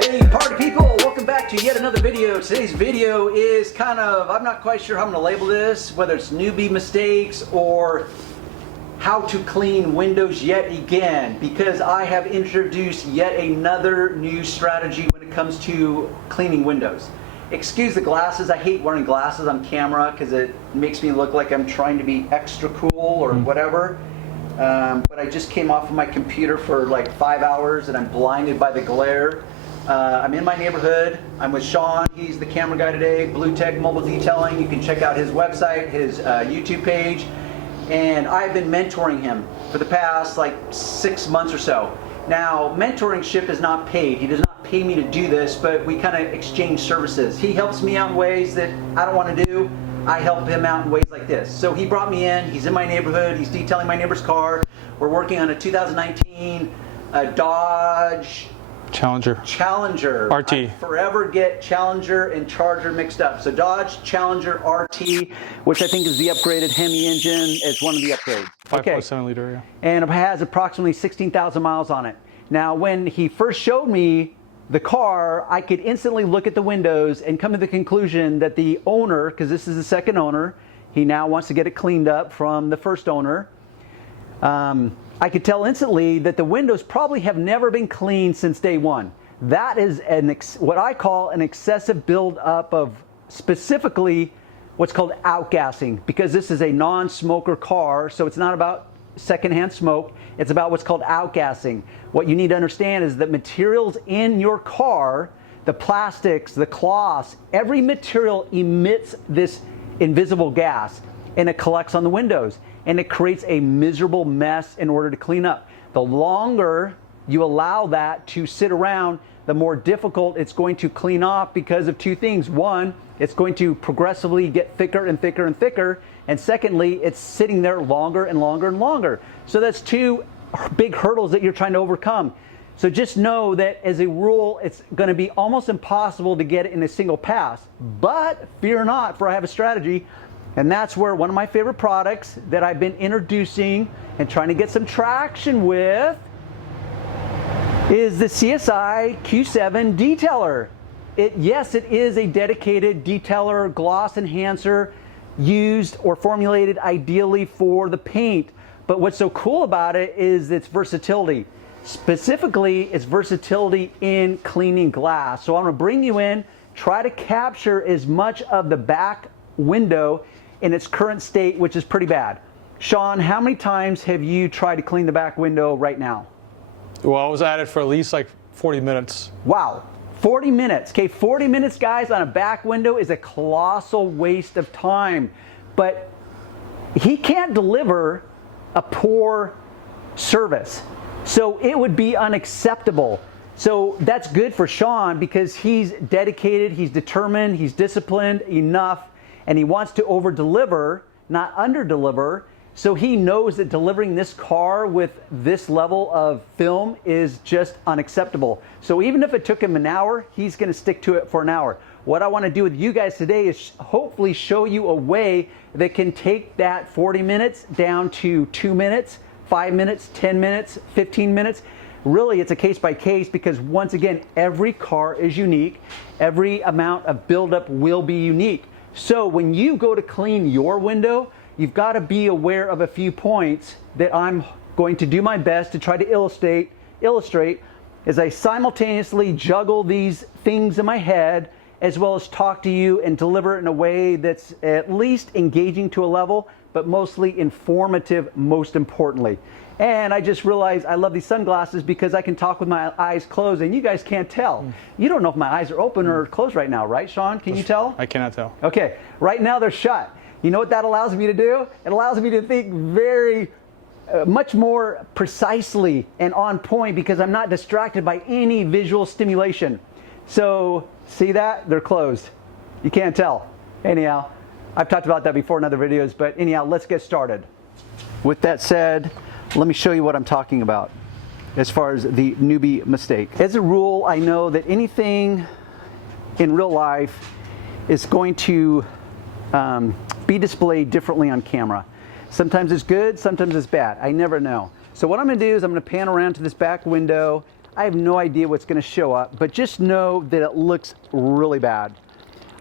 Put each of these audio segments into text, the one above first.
Hey party people, welcome back to yet another video. Today's video is I'm not quite sure how I'm going to label this, whether it's newbie mistakes or how to clean windows yet again, because I have introduced yet another new strategy when it comes to cleaning windows. Excuse the glasses, I hate wearing glasses on camera because it makes me look like I'm trying to be extra cool or whatever. But I just came off of my computer for like 5 hours and I'm blinded by the glare. I'm in my neighborhood. I'm with Sean. He's the camera guy today, Blue Tech Mobile Detailing. You can check out his website, his YouTube page. And I've been mentoring him for the past like 6 months or so. Now, mentorship is not paid. He does not pay me to do this, but we kind of exchange services. He helps me out in ways that I don't want to do. I help him out in ways like this. So he brought me in. He's in my neighborhood. He's detailing my neighbor's car. We're working on a 2019 Dodge Challenger RT. I forever get Challenger and Charger mixed up. So Dodge Challenger RT, which I think is the upgraded Hemi engine. It's one of the upgrades. 5.7 liter, yeah. And it has approximately 16,000 miles on it. Now, when he first showed me the car, I could instantly look at the windows and come to the conclusion that the owner, because this is the second owner, he now wants to get it cleaned up from the first owner. I could tell instantly that the windows probably have never been cleaned since day one. That is what I call an excessive buildup of specifically what's called outgassing, because this is a non-smoker car, so it's not about secondhand smoke, it's about what's called outgassing. What you need to understand is that materials in your car, the plastics, the cloths, every material emits this invisible gas and it collects on the windows. And it creates a miserable mess in order to clean up. The longer you allow that to sit around, the more difficult it's going to clean off because of two things. One, it's going to progressively get thicker and thicker and thicker. And secondly, it's sitting there longer and longer and longer. So that's two big hurdles that you're trying to overcome. So just know that as a rule, it's going to be almost impossible to get it in a single pass. But fear not, for I have a strategy. And that's where one of my favorite products that I've been introducing and trying to get some traction with is the CSI Q-7 Detailer. Yes, it is a dedicated detailer, gloss enhancer, used or formulated ideally for the paint. But what's so cool about it is its versatility. Specifically, its versatility in cleaning glass. So I'm gonna bring you in, try to capture as much of the back window in its current state, which is pretty bad. Sean, how many times have you tried to clean the back window right now? Well, I was at it for at least like 40 minutes. Wow, 40 minutes. Okay, 40 minutes, guys, on a back window is a colossal waste of time. But he can't deliver a poor service. So it would be unacceptable. So that's good for Sean because he's dedicated, he's determined, he's disciplined enough, and he wants to over-deliver, not under-deliver. So he knows that delivering this car with this level of film is just unacceptable. So even if it took him an hour, he's going to stick to it for an hour. What I want to do with you guys today is hopefully show you a way that can take that 40 minutes down to 2 minutes, 5 minutes, 10 minutes, 15 minutes. Really, it's a case by case because once again, every car is unique. Every amount of buildup will be unique. So when you go to clean your window, you've got to be aware of a few points that I'm going to do my best to try to illustrate as I simultaneously juggle these things in my head as well as talk to you and deliver it in a way that's at least engaging to a level, but mostly informative, most importantly. And I just realized I love these sunglasses because I can talk with my eyes closed and you guys can't tell. You don't know if my eyes are open or closed right now, right, Sean? Can you tell? I cannot tell. Okay, right now they're shut. You know what that allows me to do? It allows me to think very much more precisely and on point because I'm not distracted by any visual stimulation. So, see that? They're closed. You can't tell. Anyhow, I've talked about that before in other videos, but anyhow, let's get started. With that said, let me show you what I'm talking about as far as the newbie mistake. As a rule, I know that anything in real life is going to be displayed differently on camera. Sometimes it's good, sometimes it's bad. I never know. So what I'm gonna do is I'm gonna pan around to this back window. I have no idea what's going to show up, but just know that it looks really bad.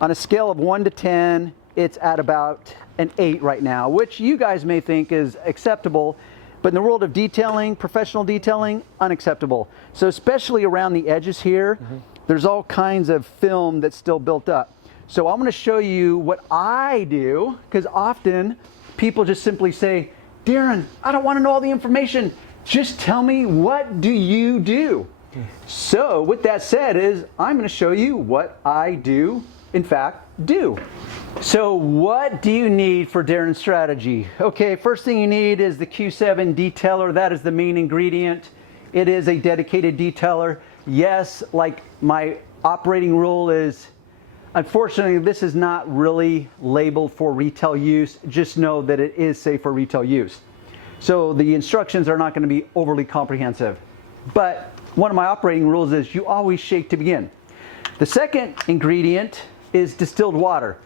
On a scale of 1 to 10, it's at about an 8 right now, which you guys may think is acceptable, but in the world of detailing, professional detailing, unacceptable. So especially around the edges here, there's all kinds of film that's still built up. So I'm going to show you what I do, because often people just simply say, Darren, I don't want to know all the information. Just tell me, what do you do? So with that said, I'm going to show you what I do, in fact, do. So what do you need for Darren's strategy? Okay, first thing you need is the Q-7 Detailer. That is the main ingredient. It is a dedicated detailer. Yes, like my operating rule is, unfortunately, this is not really labeled for retail use. Just know that it is safe for retail use. So the instructions are not going to be overly comprehensive. But one of my operating rules is you always shake to begin. The second ingredient is distilled water.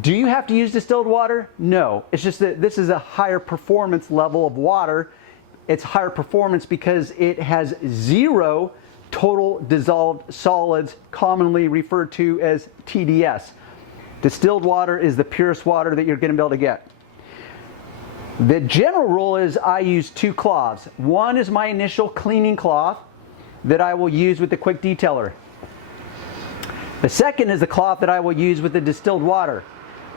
Do you have to use distilled water? No. It's just that this is a higher performance level of water. It's higher performance because it has 0 total dissolved solids, commonly referred to as TDS. Distilled water is the purest water that you're going to be able to get. The general rule is I use 2 cloths. One is my initial cleaning cloth that I will use with the quick detailer. The second is the cloth that I will use with the distilled water.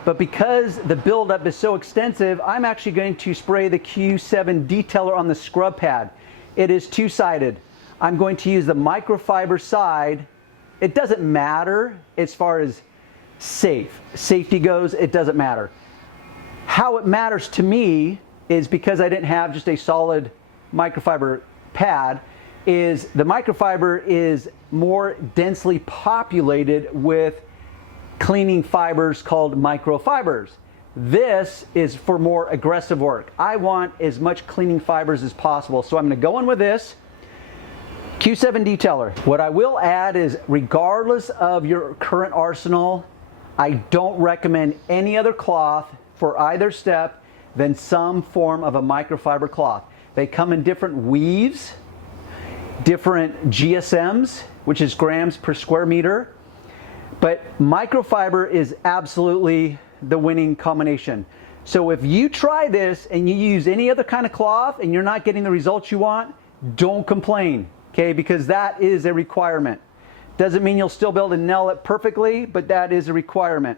But because the buildup is so extensive, I'm actually going to spray the Q-7 Detailer on the scrub pad. It is 2-sided. I'm going to use the microfiber side. It doesn't matter as far as safety goes, it doesn't matter. How it matters to me is because I didn't have just a solid microfiber pad, is the microfiber is more densely populated with cleaning fibers called microfibers. This is for more aggressive work. I want as much cleaning fibers as possible. So I'm going to go in with this Q-7 Detailer. What I will add is, regardless of your current arsenal, I don't recommend any other cloth for either step than some form of a microfiber cloth. They come in different weaves, different GSMs, which is grams per square meter, but microfiber is absolutely the winning combination. So if you try this and you use any other kind of cloth and you're not getting the results you want, don't complain, okay? Because that is a requirement. Doesn't mean you'll still be able to nail it perfectly, but that is a requirement.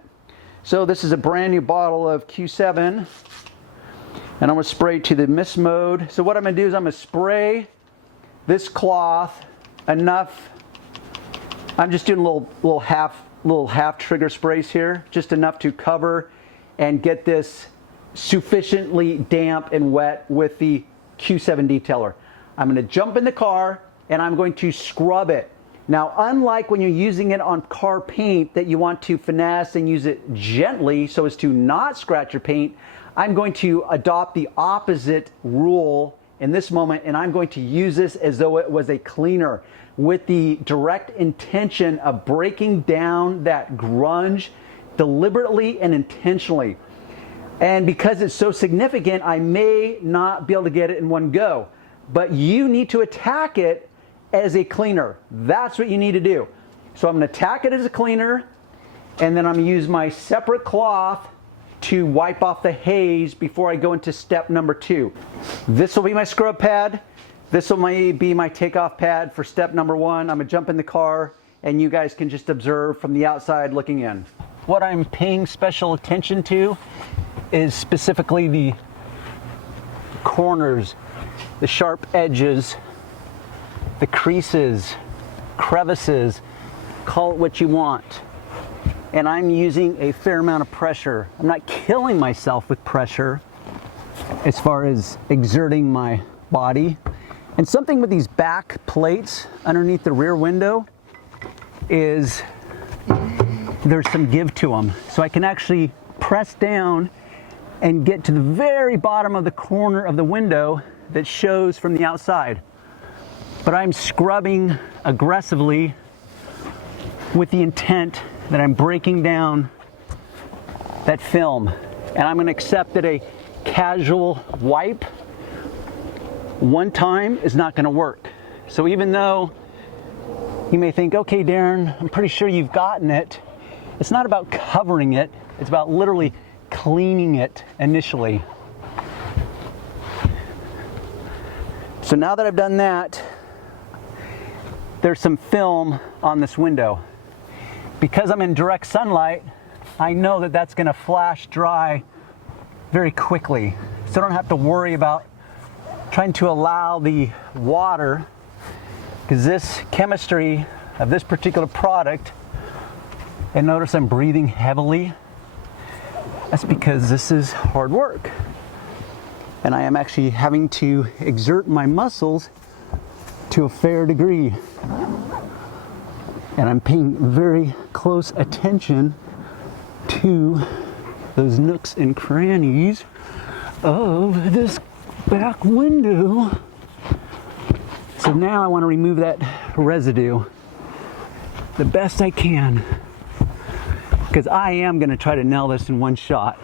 So this is a brand new bottle of Q7, and I'm going to spray to the mist mode. So what I'm going to do is I'm going to spray this cloth enough. I'm just doing little half trigger sprays here, just enough to cover and get this sufficiently damp and wet with the Q-7 Detailer. I'm going to jump in the car and I'm going to scrub it. Now, unlike when you're using it on car paint that you want to finesse and use it gently so as to not scratch your paint, I'm going to adopt the opposite rule in this moment, and I'm going to use this as though it was a cleaner with the direct intention of breaking down that grunge deliberately and intentionally. And because it's so significant, I may not be able to get it in one go, but you need to attack it as a cleaner. That's what you need to do. So I'm going to attack it as a cleaner, and then I'm going to use my separate cloth to wipe off the haze before I go into step number 2. This will be my scrub pad. This will be my takeoff pad for step number 1. I'm going to jump in the car and you guys can just observe from the outside looking in. What I'm paying special attention to is specifically the corners, the sharp edges, the creases, crevices, call it what you want. And I'm using a fair amount of pressure. I'm not killing myself with pressure as far as exerting my body. And something with these back plates underneath the rear window is there's some give to them. So I can actually press down and get to the very bottom of the corner of the window that shows from the outside. But I'm scrubbing aggressively with the intent that I'm breaking down that film. And I'm going to accept that a casual wipe one time is not going to work. So even though You may think, okay, Darren, I'm pretty sure you've gotten it. It's not about covering it. It's about literally cleaning it initially. So now that I've done that, there's some film on this window. Because I'm in direct sunlight, I know that that's going to flash dry very quickly. So I don't have to worry about trying to allow the water, because this chemistry of this particular product, and notice I'm breathing heavily, that's because this is hard work. And I am actually having to exert my muscles to a fair degree. And I'm paying very close attention to those nooks and crannies of this back window. So now I want to remove that residue the best I can, because I am going to try to nail this in one shot.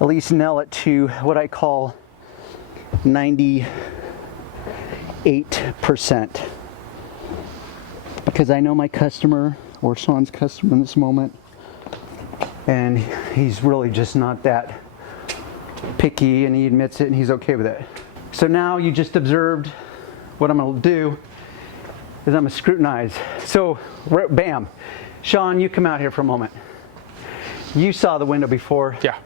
At least nail it to what I call 98%. Because I know my customer, or Sean's customer in this moment, and he's really just not that picky, and he admits it and he's okay with it. So now you just observed what I'm going to do is I'm going to scrutinize. So bam, Sean, you come out here for a moment. You saw the window before. Yeah.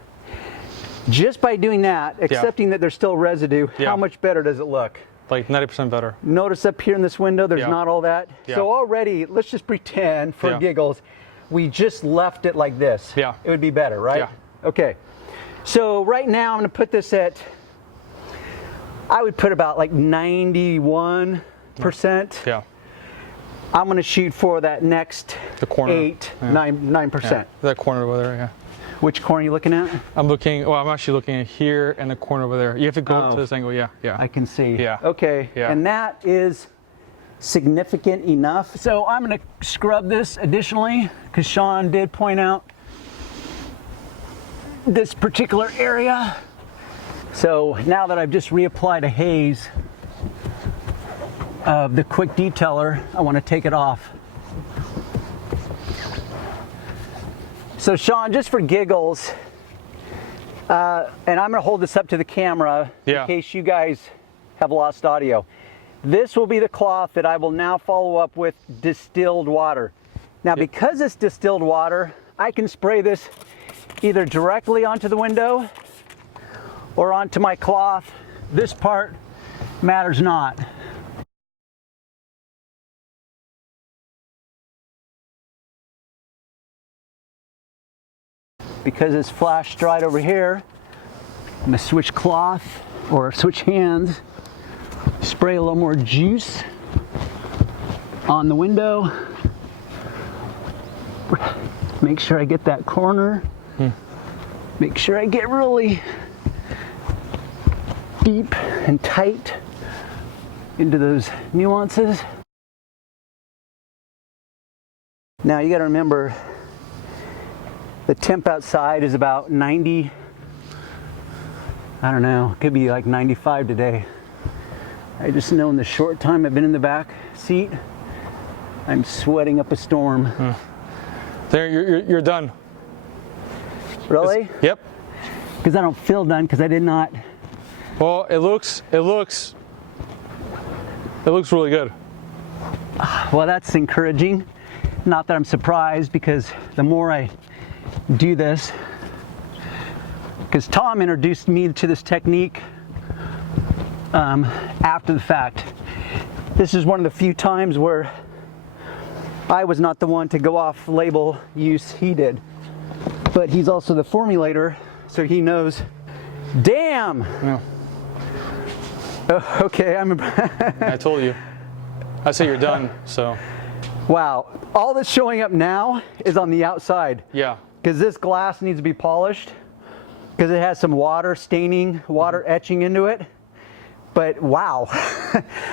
Just by doing that, accepting that there's still residue, how much better does it look? Like 90% better. Notice up here in this window, there's not all that. Yeah. So already, let's just pretend for giggles, we just left it like this. Yeah. It would be better, right? Yeah. Okay. So right now, I'm going to put this at, I would put about like 91%. Yeah. I'm going to shoot for that next The corner. 9%. Yeah. That corner over there, yeah. Which corner are you looking at? I'm actually looking at here and the corner over there. You have to go to this angle, yeah. I can see. Yeah. Okay. Yeah. And that is significant enough. So I'm going to scrub this additionally, because Sean did point out this particular area. So now that I've just reapplied a haze of the quick detailer, I want to take it off. So Sean, just for giggles, and I'm going to hold this up to the camera in case you guys have lost audio. This will be the cloth that I will now follow up with distilled water. Now, because it's distilled water, I can spray this either directly onto the window or onto my cloth. This part matters not. Because it's flash dried over here, I'm going to switch cloth or switch hands, spray a little more juice on the window, make sure I get that corner, make sure I get really deep and tight into those nuances. Now you got to remember, the temp outside is about 90, I don't know, could be like 95 today. I just know in the short time I've been in the back seat, I'm sweating up a storm. There, you're done. Really? Yep. Because I don't feel done, because I did not. Well, it looks really good. Well, that's encouraging. Not that I'm surprised, because the more I do this, because Tom introduced me to this technique after the fact. This is one of the few times where I was not the one to go off label use, he did. But he's also the formulator, so he knows. Damn! Yeah. Oh, okay, I told you. I say you're done, so. Wow, all that's showing up now is on the outside. Yeah. Because this glass needs to be polished, because it has some water staining, water etching into it. But wow,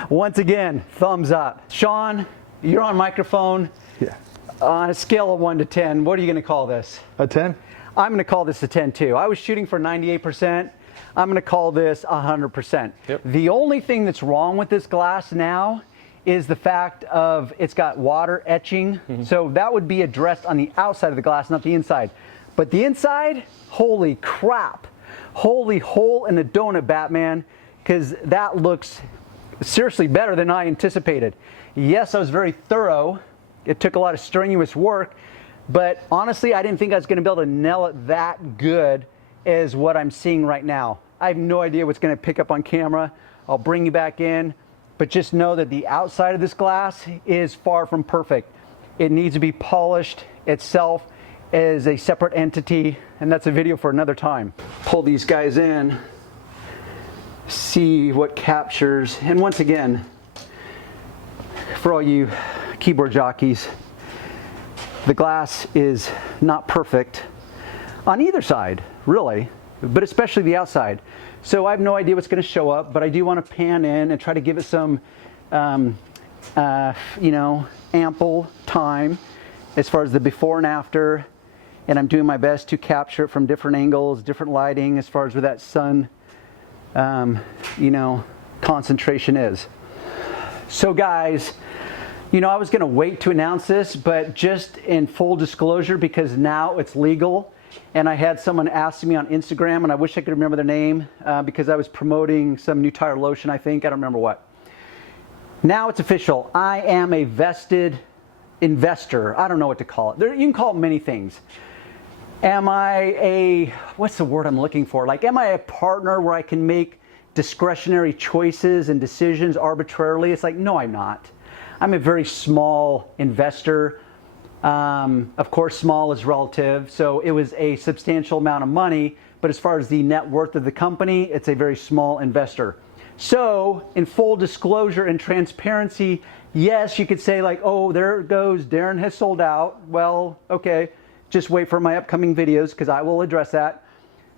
once again, thumbs up. Sean, you're on microphone. Yeah. On a scale of 1 to 10, what are you going to call this? A 10? I'm going to call this a 10 too. I was shooting for 98%. I'm going to call this 100%. Yep. The only thing that's wrong with this glass now is the fact of it's got water etching. So that would be addressed on the outside of the glass, not the inside. But the inside, holy crap. Holy hole in the donut, Batman, because that looks seriously better than I anticipated. Yes, I was very thorough. It took a lot of strenuous work, but honestly, I didn't think I was going to be able to nail it that good as what I'm seeing right now. I have no idea what's going to pick up on camera. I'll bring you back in, but just know that the outside of this glass is far from perfect. It needs to be polished itself as a separate entity, and that's a video for another time. Pull these guys in, see what captures, and once again, for all you keyboard jockeys, the glass is not perfect on either side, really, but especially the outside. So I have no idea what's going to show up, but I do want to pan in and try to give it some, you know, ample time as far as the before and after. And I'm doing my best to capture it from different angles, different lighting, as far as where that sun, you know, concentration is. So guys, you know, I was going to wait to announce this, but just in full disclosure, because now it's legal. And I had someone ask me on Instagram, and I wish I could remember their name, because I was promoting some new tire lotion, I think. I don't remember what. Now it's official. I am a vested investor. I don't know what to call it. You can call it many things. Am I a, what's the word I'm looking for? Like, am I a partner where I can make discretionary choices and decisions arbitrarily? It's like, no, I'm not. I'm a very small investor. Of course, small is relative. So it was a substantial amount of money, but as far as the net worth of the company, it's a very small investor. So in full disclosure and transparency, yes, you could say like, oh, there it goes, Darren has sold out. Well, okay. Just wait for my upcoming videos because I will address that.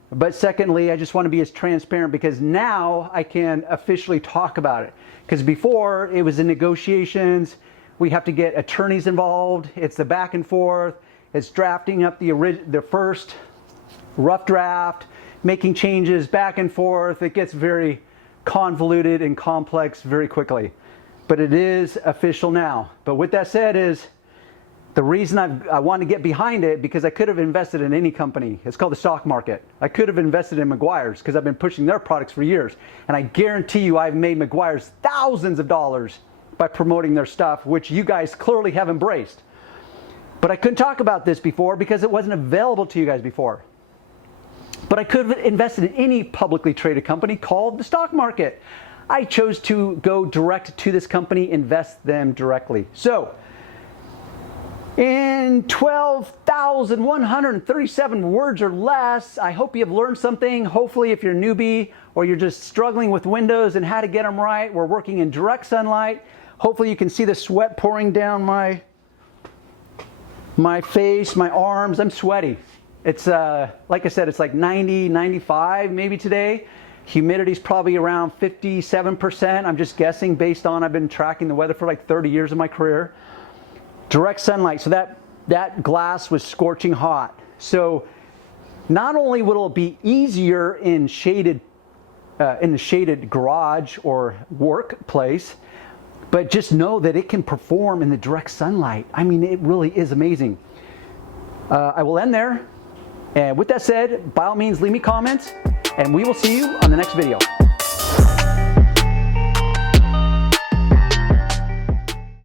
But secondly, I just want to be as transparent because now I can officially talk about it. Because before it was in negotiations, we have to get attorneys involved. It's the back and forth. It's drafting up the first rough draft, making changes back and forth. It gets very convoluted and complex very quickly. But it is official now. But with that said is, the reason I want to get behind it, because I could have invested in any company. It's called the stock market. I could have invested in Meguiar's because I've been pushing their products for years. And I guarantee you I've made Meguiar's thousands of dollars by promoting their stuff, which you guys clearly have embraced. But I couldn't talk about this before because it wasn't available to you guys before. But I could have invested in any publicly traded company called the stock market. I chose to go direct to this company, invest them directly. So, in 12,137 words or less, I hope you have learned something. Hopefully, if you're a newbie or you're just struggling with windows and how to get them right, we're working in direct sunlight. Hopefully, you can see the sweat pouring down my face, my arms. I'm sweaty. It's, like I said, it's like 90, 95 maybe today. Humidity's probably around 57%. I'm just guessing based on I've been tracking the weather for like 30 years of my career. Direct sunlight, so that glass was scorching hot. So not only will it be easier in the shaded garage or workplace, but just know that it can perform in the direct sunlight. I mean, it really is amazing. I will end there. And with that said, by all means, leave me comments, and we will see you on the next video.